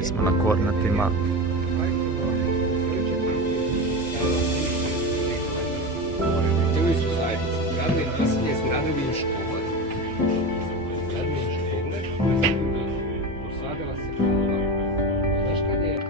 mi smo na Kornatima. Htjeli su zajednice, gradili naselje, zgradili im škole. Zgradili im škole, posadila se trava. Znaš kad je...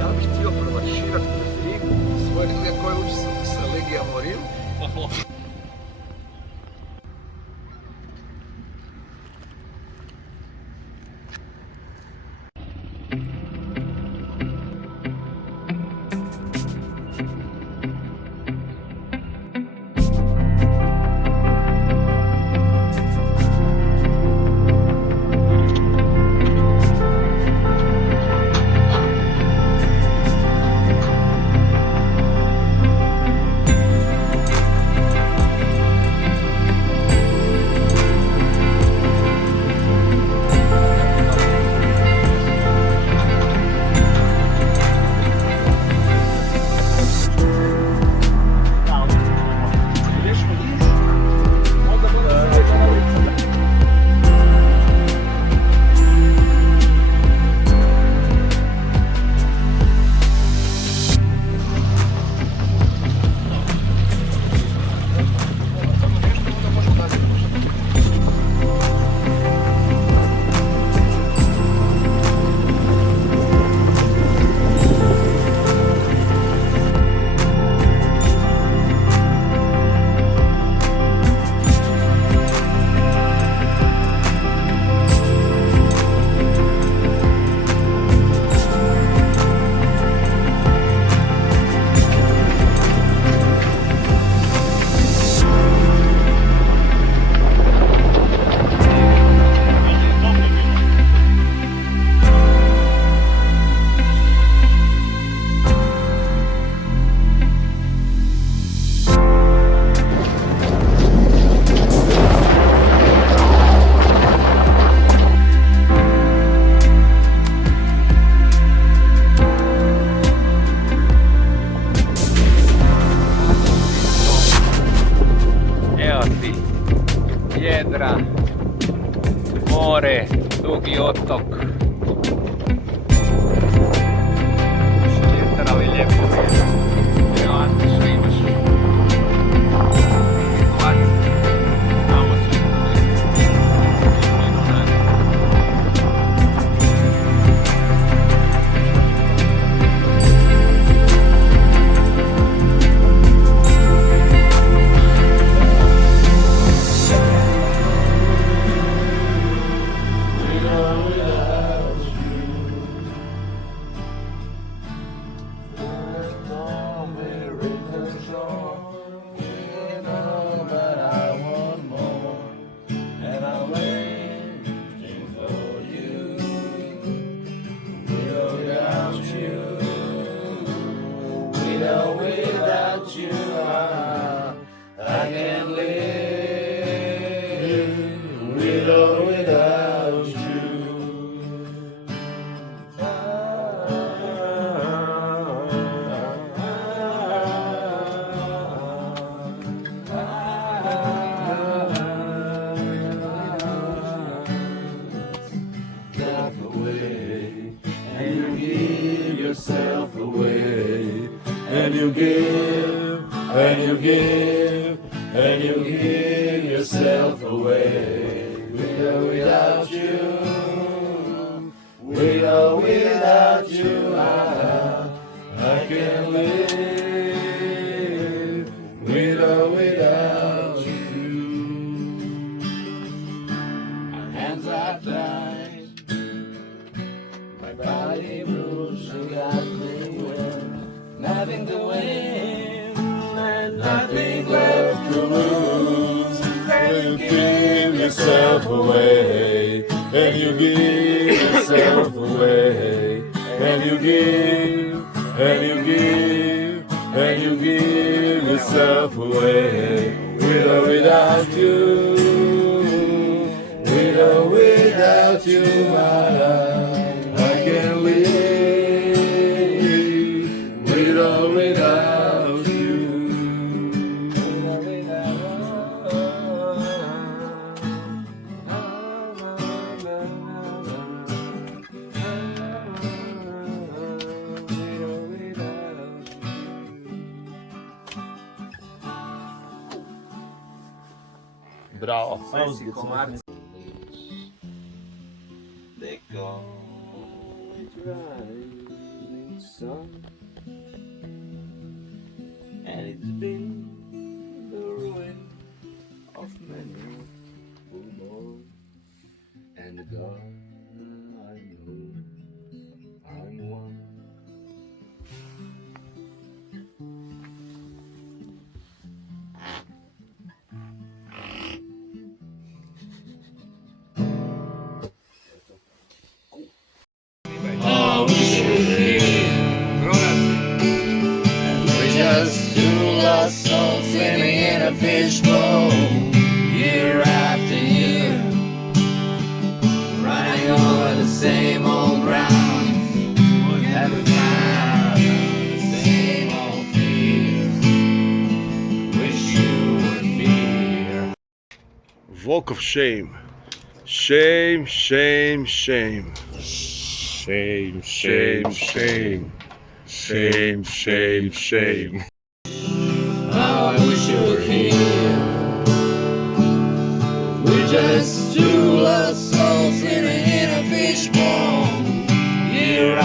Ja bih htio promarširati kroz Rigu svoje ljude koje uči sa Legija Morim. Jedra, more, Dugi otok. Šljetrali lijepo vrijeme. Evo Antiša imaš situaciju. Tamo su turisti. away, and you give yourself away, and you give, and you give, and you give yourself away. With or without you, with or without you, I can't live. With or without you. My hands are tied, my body moves, you got me with nothing to win and nothing left to lose. And you give yourself away, and you give yourself away, and you give, and you give, and you give yourself away. With or without you, with or without you, I can't live. With or without you. Bravo. They go rising sun, and it's been the ruin of many more. And God, I know I'm one. Oh, we should hear. We're just two lost souls swimming in a fishbowl, year after year, running over the same old ground, every time, same old fear. Wish you would be here. Walk of shame. Shame, shame, shame. Shame, shame, shame. Shame, shame, shame. How I wish you were here. We're just two lost souls living in a fishbowl, year